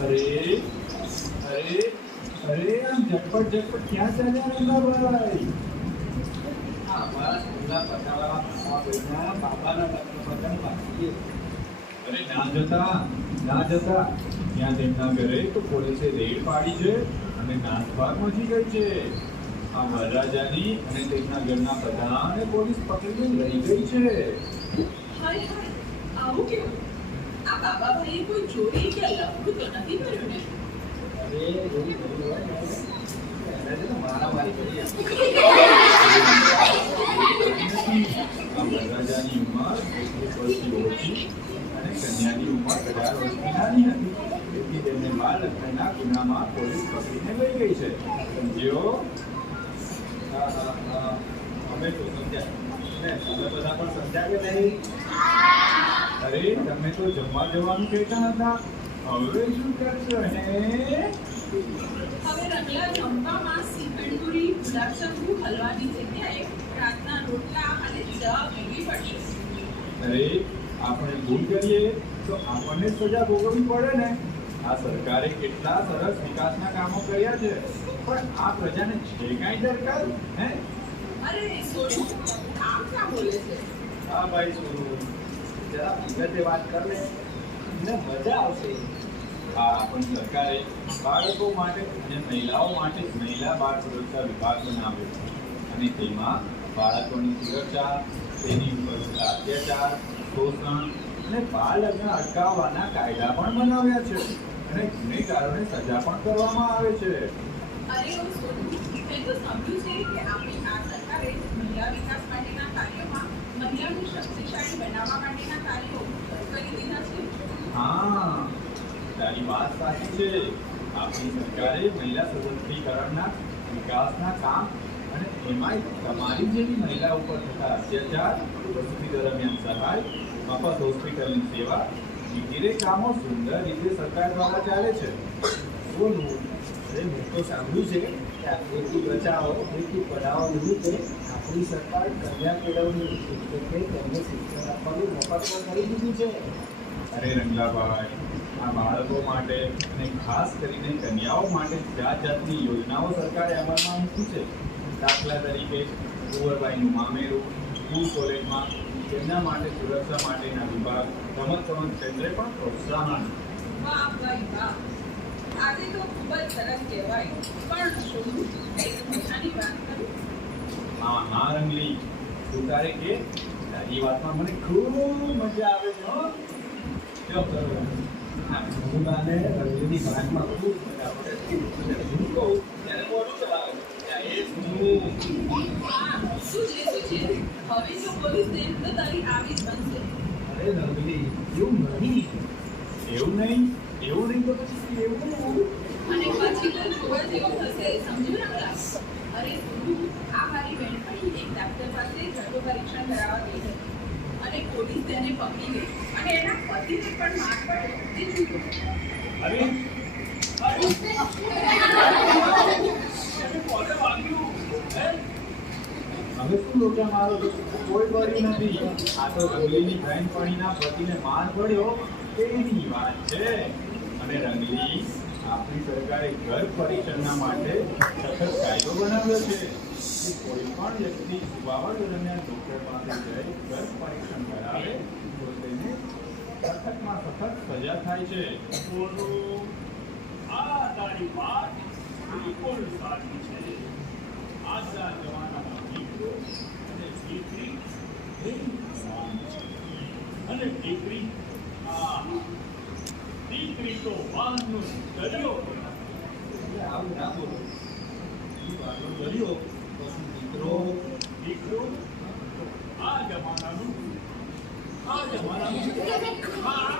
અરે અરે અરે, આમ ઝટપટ ઝટપટ, ક્યાં ચાલ્યા રંગાભાઈ. અરે, ના જતા ના જતા. ત્યાં તેમના ઘરે તો પોલીસે રેડ પાડી છે અને નાસભાગ મચી ગઈ છે. આ વરરાજાની અને તેમના ઘરના બધાને પોલીસ પકડીને લઈ ગઈ છે. આ બાબા કોઈ ચોરી કે લફડું તો નથી કર્યું ને, અમે તો સમજ્યા તમે બધા પણ સમજ્યા કે નહીં? અરે તમે તો જમવા જવાનું કહેતા હતા. હવે શું કરશો હે? હવે રંગલા જમવામાં શ્રીખંડપુરી ગુલાબજાંબુ હલવાની જગ્યાએ રાતના રોટલા અને ચા પીવી પડશે. અરે આપણે ભૂલ કરીએ તો આપણને સજા ભોગવવી પડે ને. આ સરકારે કેટલા સરસ વિકાસના કામો કર્યા છે. પણ આ પ્રજાને છે કાંઈ દરકાર? હે? અરે સોનુ આમ ક્યાં બોલે છે? હા ભાઈ સોનુ. જરા વિગતે વાત કર ને મજા આવશે. આ પણ સરકારે બાળકો માટે અને મહિલાઓ માટે મહિલા બાળ સુરક્ષા વિભાગ બનાવ્યો છે અને તેમાં બાળકોની સુરક્ષા તેની ઉપર અત્યાચાર શોષણ અને બાળ લગ્ન અટકાવવાના કાયદા પણ બનાવ્યા છે અને ગુનેગારોને સજા પણ કરવામાં આવે છે. અરે મેં તો સાંભળ્યું છે કે આપણી આ સરકારે મહિલા વિકાસ કાર્યોમાં વિકાસના કામ અને એમાંય તમારી જેવી મહિલા ઉપર થતા અત્યાચાર પ્રસૂતિ દરમિયાન સહાય મફત હોસ્પિટલની સેવા, વગેરે કામો સુંદર રીતે સરકાર દ્વારા ચાલે છે. સોનુ અરે મેં તો સાંભળ્યું છે કે આ બેટી બચાવો બેટી પઢાઓ નિમિત્તે આપણી સરકાર કન્યા કેળવણી એટલે કે તેમને શિક્ષણ આપવાનું મફત પણ કરી દીધું છે. અરે રંગલાભાઈ આ બાળકો માટે અને ખાસ કરીને કન્યાઓ માટે જાત જાતની યોજનાઓ સરકારે અમલમાં મૂકી છે. દાખલા તરીકે કુંવરબાઈનું મામેરું સ્કૂલ કોલેજમાં તેમના માટે સુરક્ષા માટેના વિભાગ રમત ગમત ક્ષેત્રે પણ પ્રોત્સાહન. વાહ. આજે તો ખૂબ જ સરસ કહેવાય. પણ મજાની વાત કરું? હા હા રંગલી. તું તારે કે? તારી વાતમાં મને ખૂબ મજા આવે છે હો. કરો આ ભૂલાને રંગની વાતમાં ખૂબ મજા પડે હું કહું ત્યારે મોઢું ચલાવે. શું? છે શું છે? હવે જો પોલીસ દે તો તારી આવી જ બનશે. અરે રંગલી એવું નહીં. એવું નહીં? તો પછી એવું અને પછી તો જોવા જેવું થશે સમજ્યું ને અરે ગુરુ આ મારી બહેનપણી એક ડાક્ટર પાસે જડો પરીક્ષણ કરાવવા ગઈ હતી. અને પોલીસ તેને પકડી ગઈ. અને એના પતિને પણ માર પડ્યો. તે છૂટો અરે અરે એને કોને વાગ્યું હે હવે શું લોચા મારો કોઈ બળી નથી. આ તો રંગલીની બહેનપણીના પતિને માર પડ્યો. તેની વાત છે. અને રંગલી આપણી સરકારે ઘર પરીક્ષણના માટે સખત કાયદો બનાવ્યો છે કે કોઈ પણ વ્યક્તિ સુવાવડ દરમિયાન ડોક્ટર પાસે જઈ ઘર પરીક્ષણ કરાવે તો તેને સખતમાં સખત સજા થાય છે. આ તારી વાત બિલકુલ સાચી છે. આજના જમાનામાં દીકરો અને દીકરી અને દીકરી તો વાહનનું દરિયો આવું ના બોલો. દરિયો દીકરો. દીકરો. આ જમાનાનું. આ જમાનાનું.